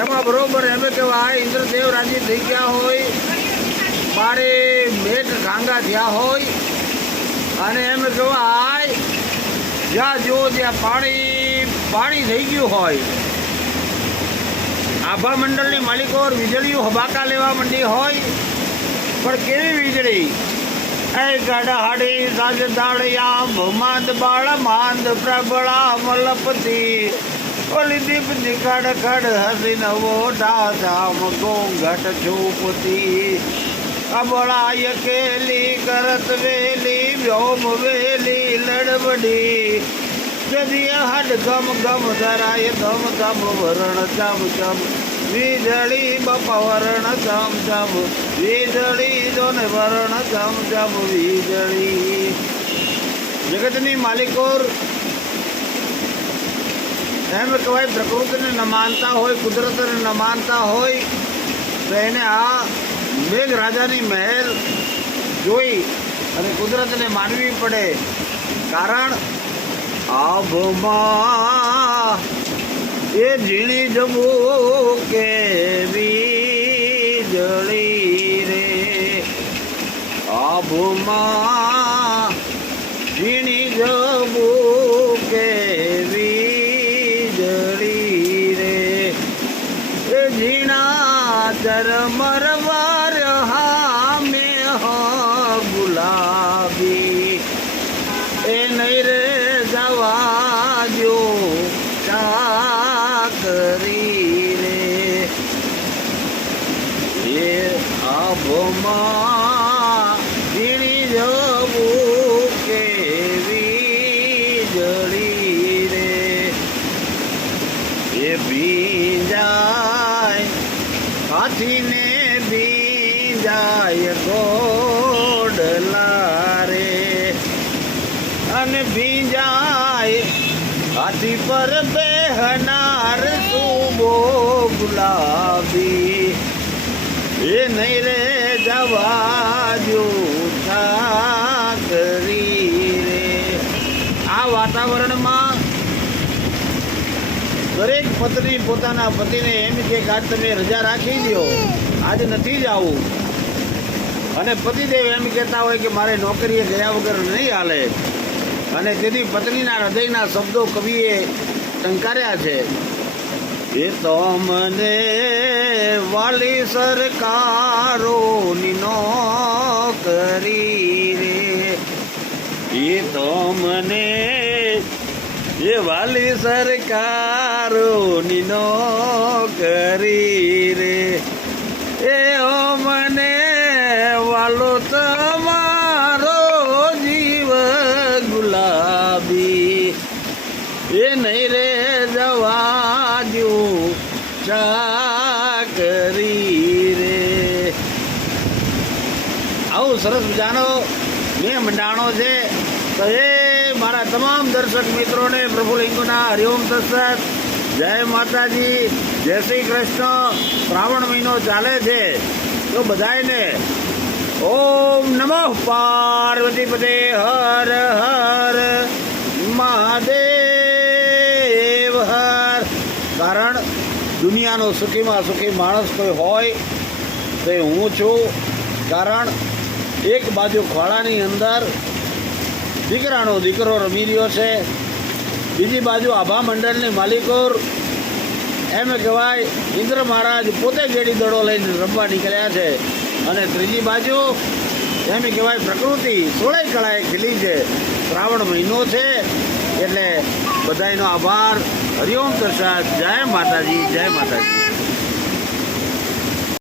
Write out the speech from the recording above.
એમાં બરોબર એમ કહેવાય ઇન્દ્રદેવ રાજી થઈ ગયા હોય મારે મેઘ ગાંગા થયા હોય, અને એમ કહેવાય જ્યાં જુઓ ત્યાં પાણી પાણી થઈ ગયું હોય. આભા મંડળની માલિકો વીજળીઓ હબાકા લેવા માંડી હોય, પણ કેવી વીજળી? ગઢાડી સાજ દાળિયા ભમાંદ બાળ માંદ પ્રબળા મલપતિ ઓલી દીપ નિકડ કડ હસી નવો ધામ ઘોંઘટ ઝૂપતી. અબળાય કેલી કરત વેલી, વ્યોમ વેલી લડબડી. જદિય હડ ગમ ગમ ધરાય, ધમ ધમ વરણ ચમ ચમ વીજળી બપવરણ ચમ ચમ વીજળી જોને વરણ ચમ ચમ વીજળી. જગતની માલિકોર એમ કહેવાય પ્રકૃતિને ન માનતા હોય, કુદરતને ન માનતા હોય, તો એને આ મેઘ રાજાની મહેલ જોઈ અને કુદરતને માનવી પડે. કારણ આભમાં એ ઝીણી જવું કે વીજળી રે. આભમાં ઝીણા મરવાર વાર હામે હ ગુલાબી એ નહીં રે જવા જો ચાકરી રે એ આભમાં હાથીને બીજાય ગોડલા રે અને બીજાય હાથી પર બેહનાર સુબો ગુલાબી એ નહીં રે જવા જો કરી રે. આ વાતાવરણમાં દરેક પત્ની પોતાના પતિને એમ કે આજ તમે રજા રાખી દો આજે નથી જ આવું. અને પતિદેવ એમ કહેતા હોય કે મારે નોકરીએ ગયા વગર નહીં હાલે. અને તેથી પત્નીના હૃદયના શબ્દો કવિએ ટંકાર્યા છે. એ તો મને વાલી સરકારોની વાલી સરકારોની નોકરી રે. એ મને વાલો તમારો જીવ ગુલાબી. એ નહીં રે જવા દો ચાકરી રે. આવું સરસ મજાનો મેં મંડાણો છે. તો એ તમામ દર્શક મિત્રોને પ્રભુ લિંગુના હરિઓમ સત્સત જય માતાજી, જય શ્રી કૃષ્ણ. શ્રાવણ મહિનો ચાલે છે. તો બધાયને ઓમ નમઃ પાર્વતી પદે હર હર. મહાદેવ હર. કારણ દુનિયાનો સુખીમાં સુખી માણસ કોઈ હોય તો હું છું. કારણ એક બાજુ ખોળાની અંદર દીકરાનો દીકરો રમી રહ્યો છે. બીજી બાજુ આભા મંડળની માલિકો એમ કહેવાય, ઇન્દ્ર મહારાજ પોતે ગેડી દડો લઈને રમવા નીકળ્યા છે. અને ત્રીજી બાજુ એમ કહેવાય, પ્રકૃતિ સોળાઈ કળાએ ખીલી છે. શ્રાવણ મહિનો છે, એટલે બધાયનો આભાર. હરિઓમ પ્રસાદ જય માતાજી જય માતાજી.